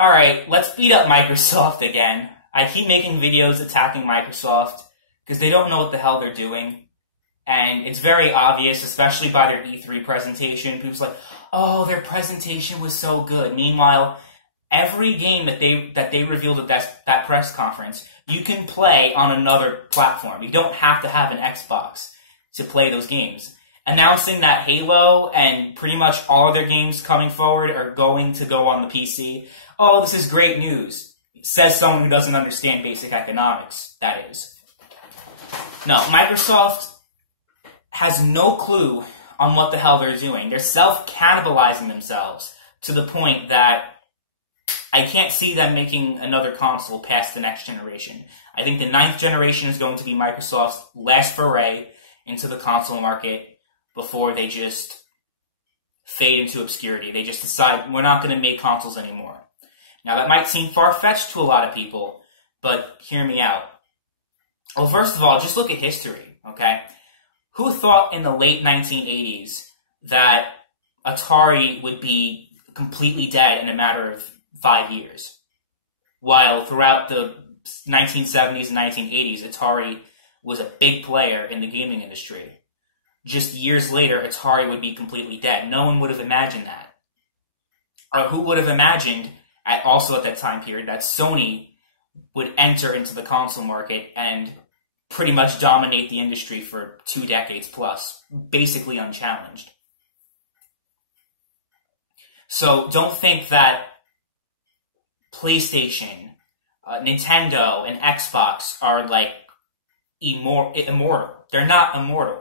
Alright, let's beat up Microsoft again. I keep making videos attacking Microsoft because they don't know what the hell they're doing. And it's very obvious, especially by their E3 presentation. People's like, oh, their presentation was so good. Meanwhile, every game that they revealed at that press conference, you can play on another platform. You don't have to have an Xbox to play those games. Announcing that Halo and pretty much all of their games coming forward are going to go on the PC. Oh, this is great news. Says someone who doesn't understand basic economics, that is. No, Microsoft has no clue on what the hell they're doing. They're self-cannibalizing themselves to the point that I can't see them making another console past the next generation. I think the 9th generation is going to be Microsoft's last foray into the console market before they just fade into obscurity. They just decide, we're not going to make consoles anymore. Now, that might seem far-fetched to a lot of people, but hear me out. Well, first of all, just look at history, okay? Who thought in the late 1980s that Atari would be completely dead in a matter of 5 years? While throughout the 1970s and 1980s, Atari was a big player in the gaming industry. Just years later, Atari would be completely dead. No one would have imagined that. Or who would have imagined, also at that time period, that Sony would enter into the console market and pretty much dominate the industry for 2 decades plus, basically unchallenged. So don't think that PlayStation, Nintendo, and Xbox are like immortal. They're not immortal.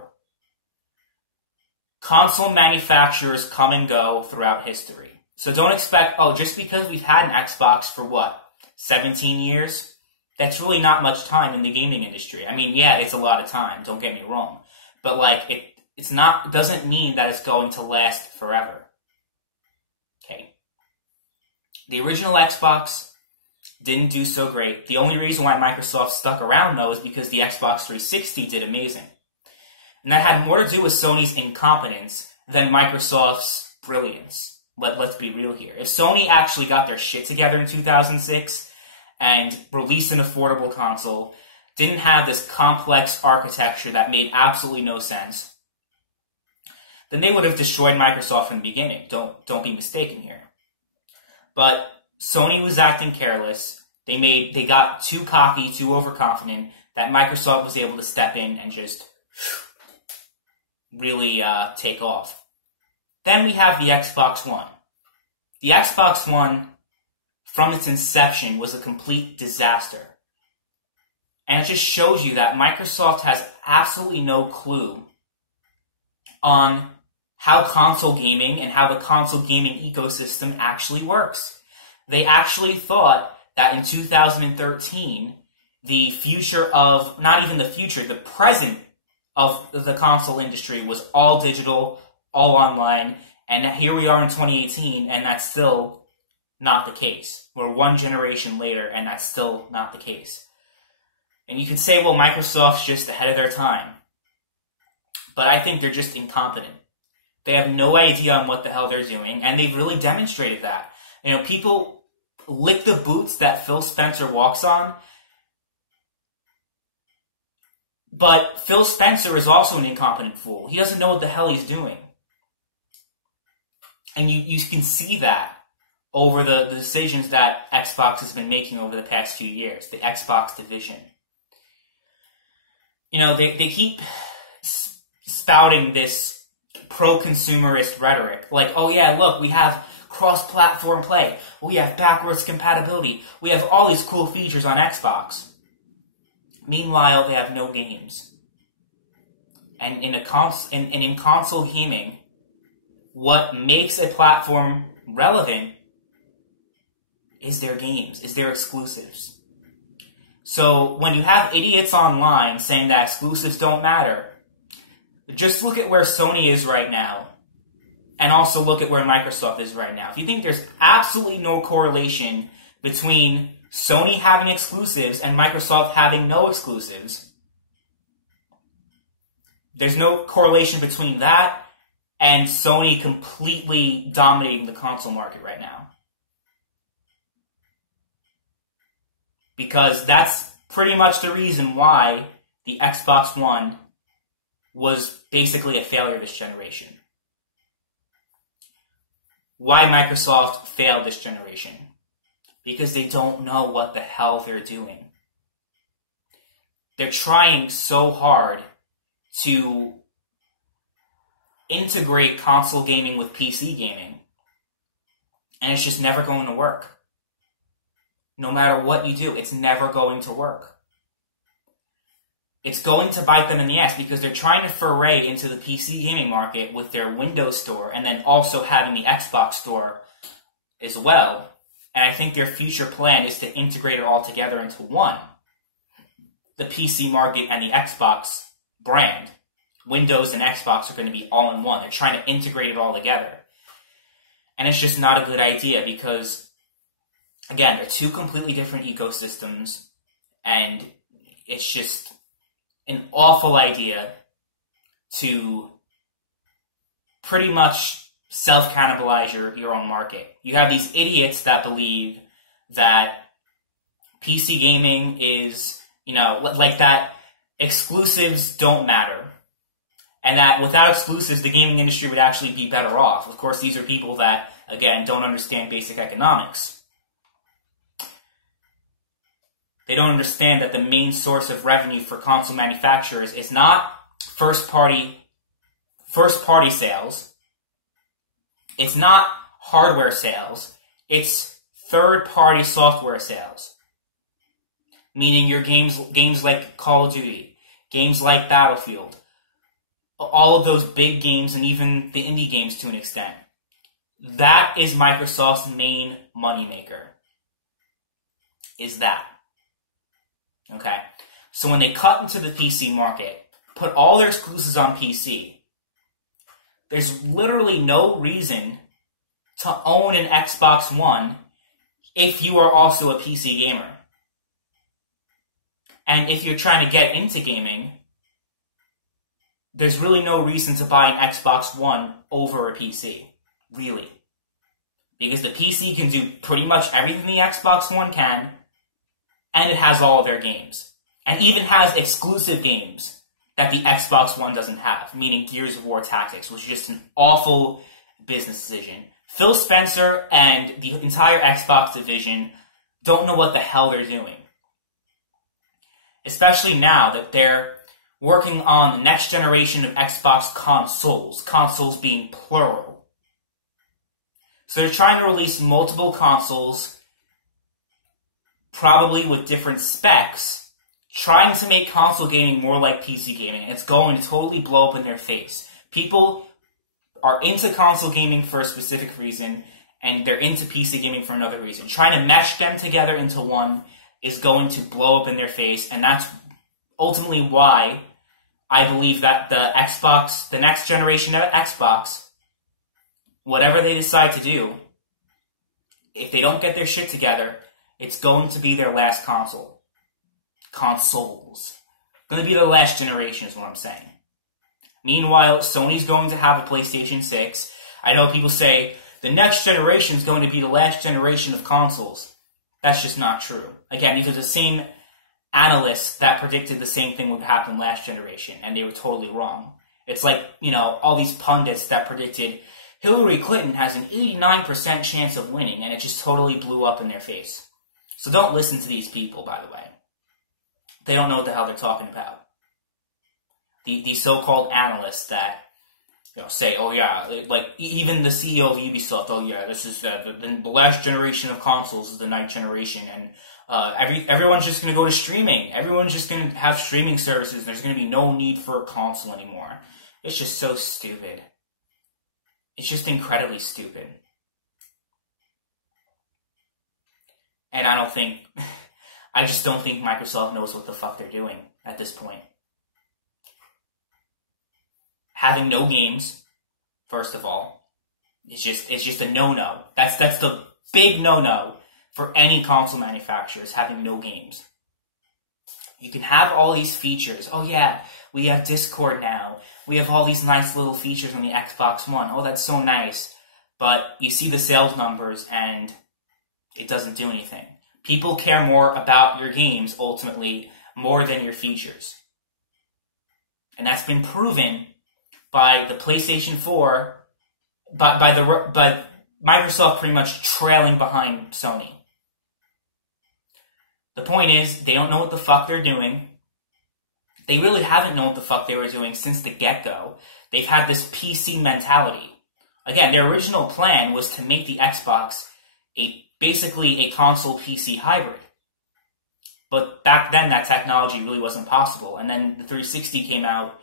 Console manufacturers come and go throughout history. So don't expect, oh, just because we've had an Xbox for what, 17 years? That's really not much time in the gaming industry. I mean, yeah, it's a lot of time, don't get me wrong. But like, it doesn't mean that it's going to last forever. Okay. The original Xbox didn't do so great. The only reason why Microsoft stuck around, though, is because the Xbox 360 did amazing. And that had more to do with Sony's incompetence than Microsoft's brilliance. Let's be real here. If Sony actually got their shit together in 2006 and released an affordable console, didn't have this complex architecture that made absolutely no sense, then they would have destroyed Microsoft from the beginning. Don't be mistaken here. But Sony was acting careless. They got too cocky, too overconfident, that Microsoft was able to step in and just really take off. Then we have the Xbox One. The Xbox One, from its inception, was a complete disaster. And it just shows you that Microsoft has absolutely no clue on how console gaming and how the console gaming ecosystem actually works. They actually thought that in 2013, the future of, not even the future, the present of the console industry was all digital, all online, and here we are in 2018, and that's still not the case. We're one generation later, and that's still not the case. And you could say, well, Microsoft's just ahead of their time. But I think they're just incompetent. They have no idea on what the hell they're doing, and they've really demonstrated that. You know, people lick the boots that Phil Spencer walks on, but Phil Spencer is also an incompetent fool. He doesn't know what the hell he's doing. And you can see that over the decisions that Xbox has been making over the past few years, the Xbox division. You know, they keep spouting this pro-consumerist rhetoric. Like, oh yeah, look, we have cross-platform play. We have backwards compatibility. We have all these cool features on Xbox. Meanwhile, they have no games. And in console gaming, what makes a platform relevant is their games, is their exclusives. So when you have idiots online saying that exclusives don't matter, just look at where Sony is right now, and also look at where Microsoft is right now. If you think there's absolutely no correlation between Sony having exclusives and Microsoft having no exclusives, there's no correlation between that and Sony completely dominating the console market right now. Because that's pretty much the reason why the Xbox One was basically a failure this generation. Why Microsoft failed this generation? Because they don't know what the hell they're doing. They're trying so hard to integrate console gaming with PC gaming, and it's just never going to work. No matter what you do, it's never going to work. It's going to bite them in the ass because they're trying to foray into the PC gaming market with their Windows Store and then also having the Xbox Store as well. And I think their future plan is to integrate it all together into one. The PC market and the Xbox brand. Windows and Xbox are going to be all in one. They're trying to integrate it all together. And it's just not a good idea because, again, they're two completely different ecosystems, and it's just an awful idea to pretty much self-cannibalize your own market. You have these idiots that believe that PC gaming is, like that exclusives don't matter. And that without exclusives, the gaming industry would actually be better off. Of course, these are people that, again, don't understand basic economics. They don't understand that the main source of revenue for console manufacturers is not first-party sales. It's not hardware sales. It's third-party software sales. Meaning your games like Call of Duty, games like Battlefield, all of those big games, and even the indie games to an extent. That is Microsoft's main moneymaker. Is that. Okay? So when they cut into the PC market, put all their exclusives on PC, there's literally no reason to own an Xbox One if you are also a PC gamer. And if you're trying to get into gaming, there's really no reason to buy an Xbox One over a PC. Really. Because the PC can do pretty much everything the Xbox One can, and it has all of their games. And even has exclusive games that the Xbox One doesn't have, meaning Gears of War Tactics, which is just an awful business decision. Phil Spencer and the entire Xbox division don't know what the hell they're doing. Especially now that they're working on the next generation of Xbox consoles being plural. So they're trying to release multiple consoles, probably with different specs, trying to make console gaming more like PC gaming, and it's going to totally blow up in their face. People are into console gaming for a specific reason, and they're into PC gaming for another reason. Trying to mesh them together into one is going to blow up in their face, and that's ultimately why I believe that the next generation of Xbox, whatever they decide to do, if they don't get their shit together, it's going to be their last console. Consoles. Going to be their last generation is what I'm saying. Meanwhile, Sony's going to have a PlayStation 6. I know people say, the next generation is going to be the last generation of consoles. That's just not true. Again, these are the same analysts that predicted the same thing would happen last generation, and they were totally wrong. It's like, all these pundits that predicted Hillary Clinton has an 89% chance of winning, and it just totally blew up in their face. So don't listen to these people, by the way. They don't know what the hell they're talking about. These so-called analysts that say, oh yeah, like even the CEO of Ubisoft, oh yeah, this is the last generation of consoles is the ninth generation, and everyone's just going to go to streaming. Everyone's just going to have streaming services. There's going to be no need for a console anymore. It's just so stupid. It's just incredibly stupid. And I just don't think Microsoft knows what the fuck they're doing at this point. Having no games, first of all, it's just a no-no. That's the big no-no for any console manufacturers, having no games. You can have all these features. Oh yeah, we have Discord now. We have all these nice little features on the Xbox One. Oh, that's so nice. But you see the sales numbers and it doesn't do anything. People care more about your games, ultimately, more than your features. And that's been proven by the PlayStation 4, by Microsoft pretty much trailing behind Sony. The point is, they don't know what the fuck they're doing. They really haven't known what the fuck they were doing since the get-go. They've had this PC mentality. Again, their original plan was to make the Xbox basically a console PC hybrid. But back then, that technology really wasn't possible. And then the 360 came out,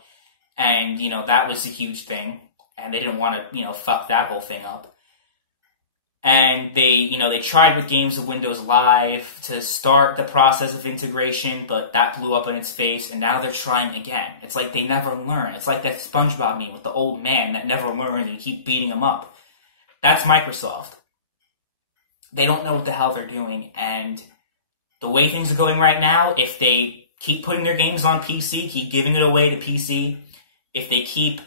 and, that was a huge thing. And they didn't want to, fuck that whole thing up. And they tried with games of Windows Live to start the process of integration, but that blew up in its face, and now they're trying again. It's like they never learn. It's like that SpongeBob meme with the old man that never learns and you keep beating him up. That's Microsoft. They don't know what the hell they're doing, and the way things are going right now, if they keep putting their games on PC, keep giving it away to PC, if they keep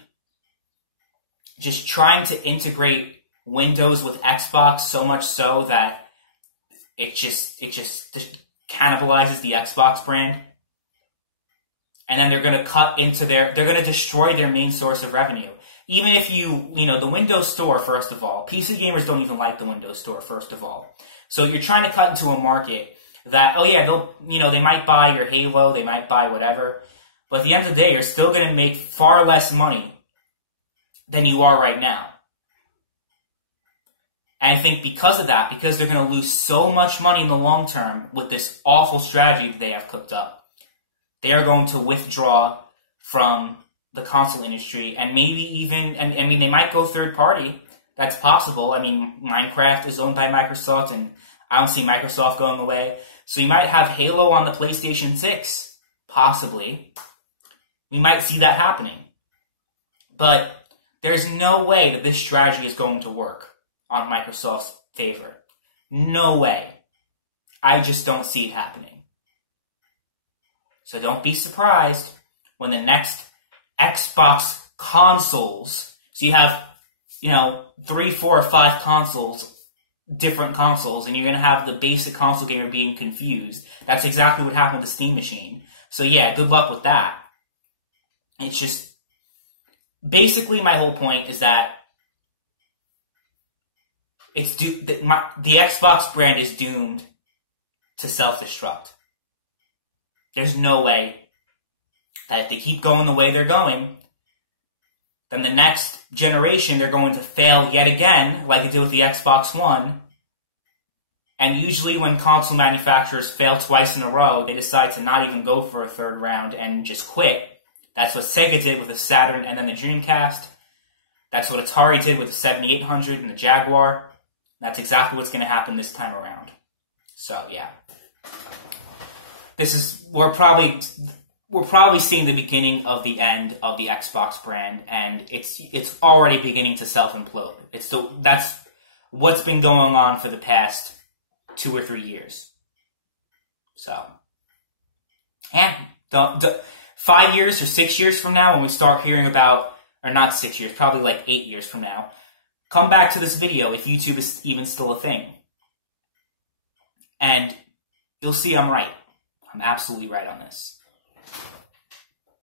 just trying to integrate Windows with Xbox so much so that it just cannibalizes the Xbox brand, and then they're going to cut into they're going to destroy their main source of revenue. Even if the Windows Store, first of all, PC gamers don't even like the Windows Store, first of all. So you're trying to cut into a market that, they might buy your Halo, they might buy whatever, but at the end of the day, you're still going to make far less money than you are right now. And I think because of that, because they're going to lose so much money in the long term with this awful strategy that they have cooked up, they are going to withdraw from the console industry, and maybe even, they might go third party. That's possible. Minecraft is owned by Microsoft, and I don't see Microsoft going away. So you might have Halo on the PlayStation 6, possibly. We might see that happening. But there's no way that this strategy is going to work on Microsoft's favor. No way. I just don't see it happening. So don't be surprised when the next Xbox consoles, so you have, 3, 4, or 5 consoles, different consoles, and you're going to have the basic console gamer being confused. That's exactly what happened with the Steam machine. So yeah, good luck with that. It's just, basically my whole point is that the Xbox brand is doomed to self-destruct. There's no way that if they keep going the way they're going, then the next generation they're going to fail yet again, like they did with the Xbox One. And usually when console manufacturers fail twice in a row, they decide to not even go for a third round and just quit. That's what Sega did with the Saturn and then the Dreamcast. That's what Atari did with the 7800 and the Jaguar. That's exactly what's going to happen this time around. So, yeah. We're probably seeing the beginning of the end of the Xbox brand, and it's already beginning to self-implode. That's what's been going on for the past 2 or 3 years. So, yeah, 5 years or 6 years from now, when we start hearing about, or not 6 years, probably like 8 years from now, come back to this video if YouTube is even still a thing. And you'll see I'm right. I'm absolutely right on this.